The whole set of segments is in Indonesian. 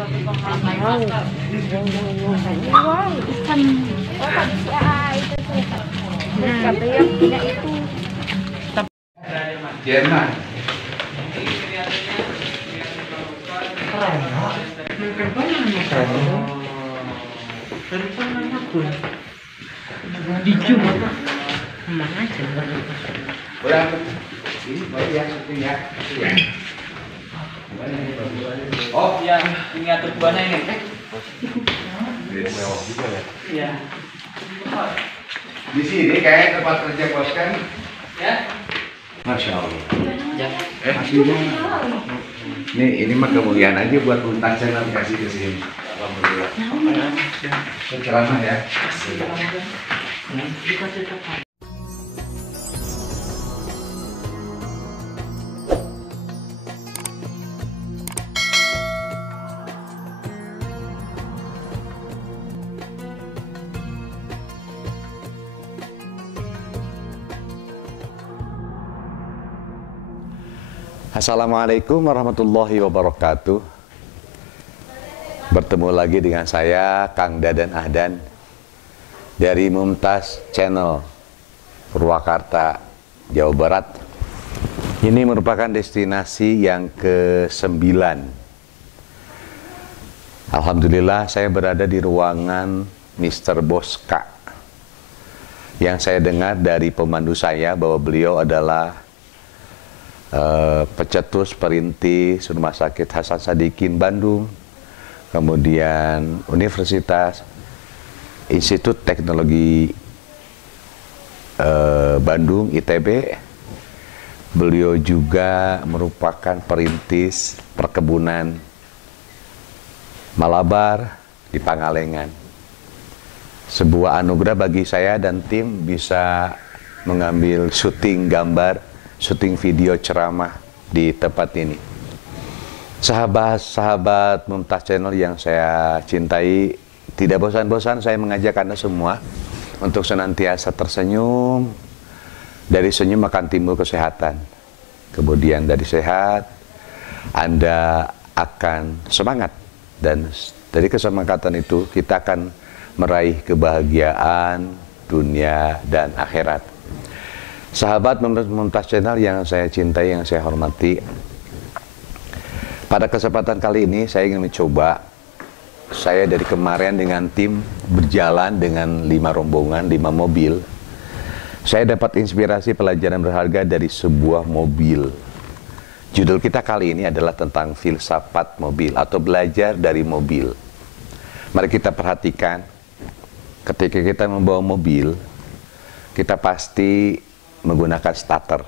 Wow, wow, ikan. Oh, tadi si A itu tuh. Kata yang punya itu. Jerman. Oh, yang miniatur buahnya ini. Mewah juga ya. Iya. Di sini kayak tempat kerja bos kan? Ya. Masya Allah. Ya. Aslinya. Ini mah kemuliaan aja buat Untas Channel kasih ke sini. Alhamdulillah. Ceramah ya. Assalamualaikum warahmatullahi wabarakatuh. Bertemu lagi dengan saya, Kang Dadan Ahdan, dari Mumtaz Channel, Purwakarta, Jawa Barat. Ini merupakan destinasi yang ke-9. Alhamdulillah saya berada di ruangan Mr. Boska. Yang saya dengar dari pemandu saya bahwa beliau adalah pecetus perintis Rumah Sakit Hasan Sadikin Bandung, kemudian Universitas Institut Teknologi Bandung ITB. Beliau juga merupakan perintis perkebunan Malabar di Pangalengan. Sebuah anugerah bagi saya dan tim bisa mengambil syuting gambar, syuting video ceramah di tempat ini. Sahabat-sahabat Mumtaz Channel yang saya cintai, tidak bosan-bosan saya mengajak Anda semua untuk senantiasa tersenyum. Dari senyum akan timbul kesehatan. Kemudian dari sehat, Anda akan semangat. Dan dari kesemangatan itu kita akan meraih kebahagiaan dunia dan akhirat. Sahabat Mumtaz Channel yang saya cintai, yang saya hormati, pada kesempatan kali ini saya ingin mencoba, saya dari kemarin dengan tim berjalan dengan 5 rombongan, 5 mobil. Saya dapat inspirasi pelajaran berharga dari sebuah mobil. Judul kita kali ini adalah tentang filsafat mobil atau belajar dari mobil. Mari kita perhatikan, ketika kita membawa mobil, kita pasti menggunakan starter.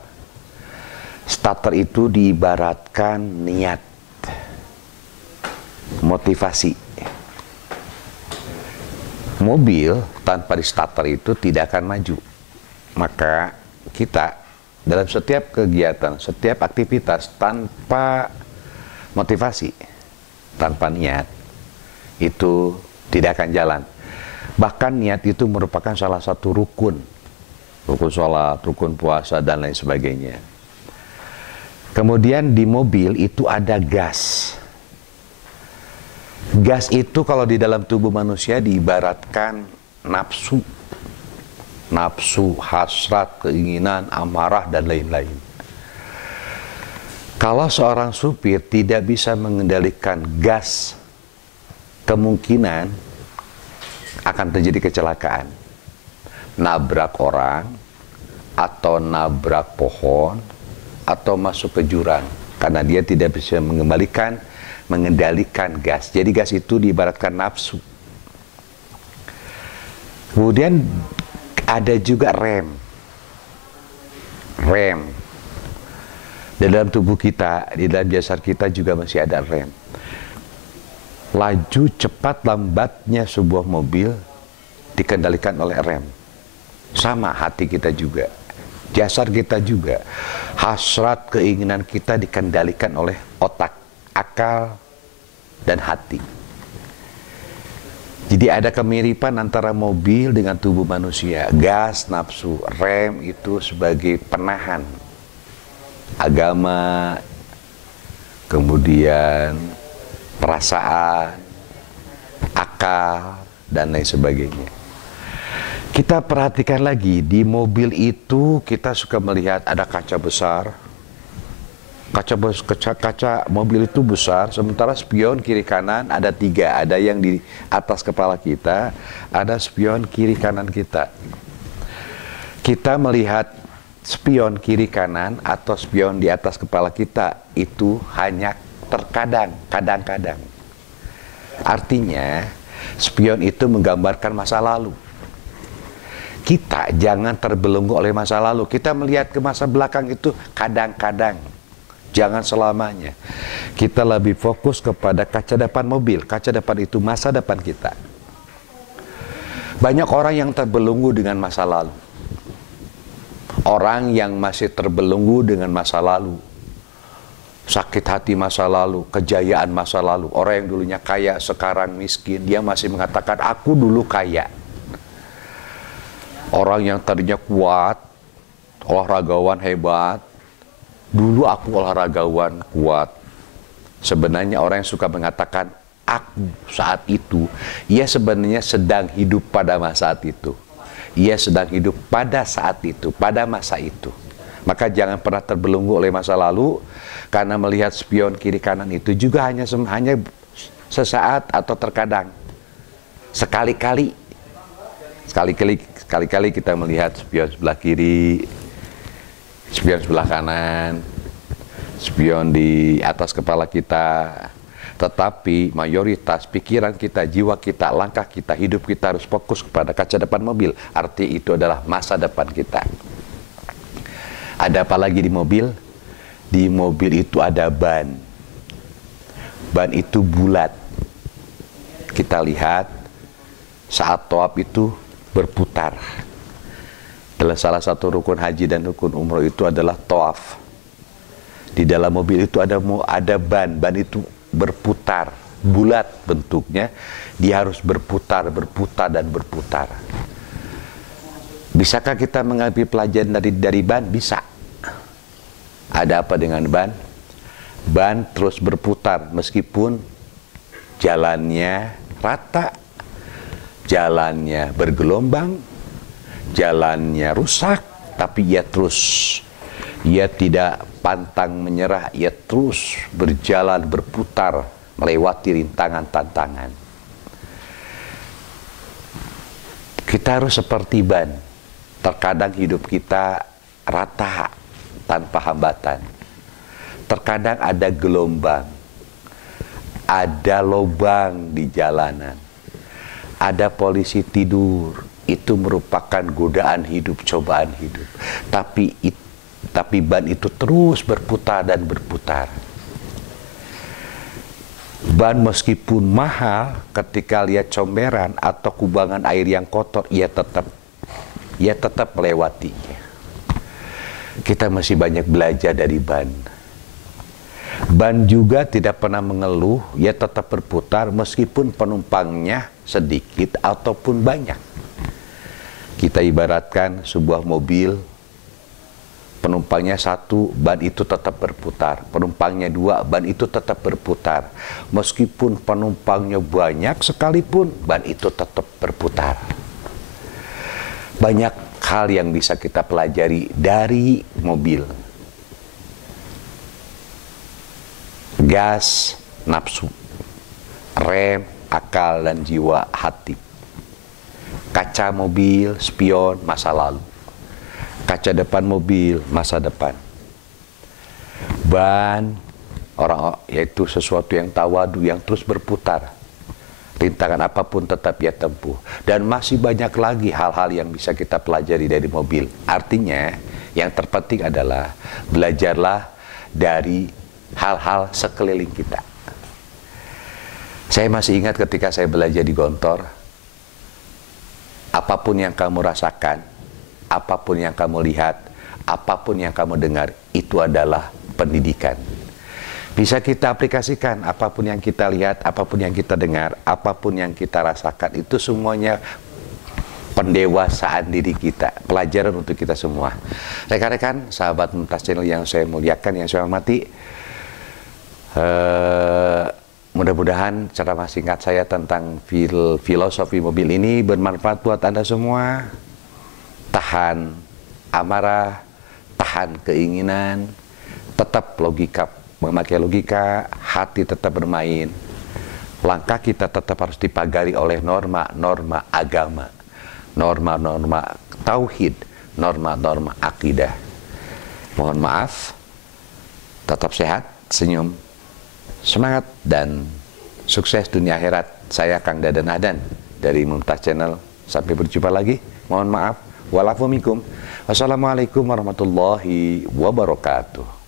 Starter itu diibaratkan niat, motivasi. Mobil tanpa di starter itu tidak akan maju. Maka kita dalam setiap kegiatan, setiap aktivitas tanpa motivasi, tanpa niat, itu tidak akan jalan. Bahkan niat itu merupakan salah satu rukun sholat, rukun puasa, dan lain sebagainya. Kemudian di mobil itu ada gas. Gas itu kalau di dalam tubuh manusia diibaratkan nafsu. Nafsu, hasrat, keinginan, amarah, dan lain-lain. Kalau seorang supir tidak bisa mengendalikan gas, kemungkinan akan terjadi kecelakaan. Nabrak orang, atau nabrak pohon, atau masuk ke jurang. Karena dia tidak bisa mengendalikan gas. Jadi gas itu diibaratkan nafsu. Kemudian ada juga rem. Rem. Di dalam tubuh kita, di dalam jasad kita juga masih ada rem. Laju cepat lambatnya sebuah mobil dikendalikan oleh rem. Sama hati kita juga, jasad kita juga, hasrat keinginan kita dikendalikan oleh otak, akal, dan hati. Jadi ada kemiripan antara mobil dengan tubuh manusia. Gas, nafsu, rem itu sebagai penahan. Agama, kemudian perasaan, akal, dan lain sebagainya. Kita perhatikan lagi, di mobil itu kita suka melihat ada kaca besar. Kaca mobil itu besar, sementara spion kiri kanan ada 3. Ada yang di atas kepala kita, ada spion kiri kanan kita. Kita melihat spion kiri kanan atau spion di atas kepala kita itu hanya terkadang, kadang-kadang. Artinya, spion itu menggambarkan masa lalu. Kita jangan terbelenggu oleh masa lalu. Kita melihat ke masa belakang itu kadang-kadang. Jangan selamanya. Kita lebih fokus kepada kaca depan mobil. Kaca depan itu masa depan kita. Banyak orang yang terbelenggu dengan masa lalu. Orang yang masih terbelenggu dengan masa lalu. Sakit hati masa lalu, kejayaan masa lalu. Orang yang dulunya kaya, sekarang miskin. Dia masih mengatakan, aku dulu kaya. Orang yang tadinya kuat, olahragawan hebat, dulu aku olahragawan kuat. Sebenarnya orang yang suka mengatakan aku saat itu, ia sebenarnya sedang hidup pada masa itu. Ia sedang hidup pada saat itu, pada masa itu. Maka jangan pernah terbelenggu oleh masa lalu, karena melihat spion kiri kanan itu juga hanya sesaat atau terkadang. Sekali-kali kita melihat spion sebelah kiri, spion sebelah kanan, spion di atas kepala kita. Tetapi mayoritas pikiran kita, jiwa kita, langkah kita, hidup kita harus fokus kepada kaca depan mobil. Arti itu adalah masa depan kita. Ada apa lagi di mobil? Di mobil itu ada ban. Ban itu bulat. Kita lihat saat tawaf itu berputar. Adalah salah satu rukun haji dan rukun umroh itu adalah tawaf. Di dalam mobil itu ada ban. Ban itu berputar, bulat bentuknya. Dia harus berputar dan berputar. Bisakah kita mengambil pelajaran dari ban? Bisa. Ada apa dengan ban? Ban terus berputar meskipun jalannya rata, jalannya bergelombang, jalannya rusak, tapi ia terus. Ia tidak pantang menyerah, ia terus berjalan, berputar, melewati rintangan tantangan. Kita harus seperti ban. Terkadang hidup kita rata, tanpa hambatan. Terkadang ada gelombang, ada lubang di jalanan, ada polisi tidur. Itu merupakan godaan hidup, cobaan hidup. Tapi ban itu terus berputar dan berputar. Ban meskipun mahal, ketika lihat comberan atau kubangan air yang kotor, ia tetap melewatinya. Kita masih banyak belajar dari ban. Ban juga tidak pernah mengeluh, ia tetap berputar meskipun penumpangnya sedikit ataupun banyak. Kita ibaratkan sebuah mobil, penumpangnya 1, ban itu tetap berputar. Penumpangnya 2, ban itu tetap berputar. Meskipun penumpangnya banyak sekalipun, ban itu tetap berputar. Banyak hal yang bisa kita pelajari dari mobil. Gas, nafsu. Rem, akal dan jiwa, hati. Kaca mobil, spion, masa lalu. Kaca depan mobil, masa depan. Ban, yaitu sesuatu yang tawadu, yang terus berputar. Rintangan apapun tetap ia tempuh. Dan masih banyak lagi hal-hal yang bisa kita pelajari dari mobil. Artinya, yang terpenting adalah belajarlah dari hal-hal sekeliling kita. Saya masih ingat ketika saya belajar di Gontor, apapun yang kamu rasakan, apapun yang kamu lihat, apapun yang kamu dengar, itu adalah pendidikan. Bisa kita aplikasikan, apapun yang kita lihat, apapun yang kita dengar, apapun yang kita rasakan, itu semuanya pendewasaan diri kita, pelajaran untuk kita semua. Rekan-rekan, sahabat Mumtaz Channel yang saya muliakan, yang saya hormati, Mudah-mudahan ceramah singkat saya tentang filosofi mobil ini bermanfaat buat Anda semua. Tahan amarah, tahan keinginan, tetap logika, memakai logika, hati tetap bermain. Langkah kita tetap harus dipagari oleh norma-norma agama, norma-norma tauhid, norma-norma akidah. Mohon maaf, tetap sehat, senyum, semangat, dan sukses dunia akhirat. Saya Kang Dadan Ahdan dari Mumtaz Channel. Sampai berjumpa lagi. Mohon maaf. Walafumikum. Wassalamualaikum warahmatullahi wabarakatuh.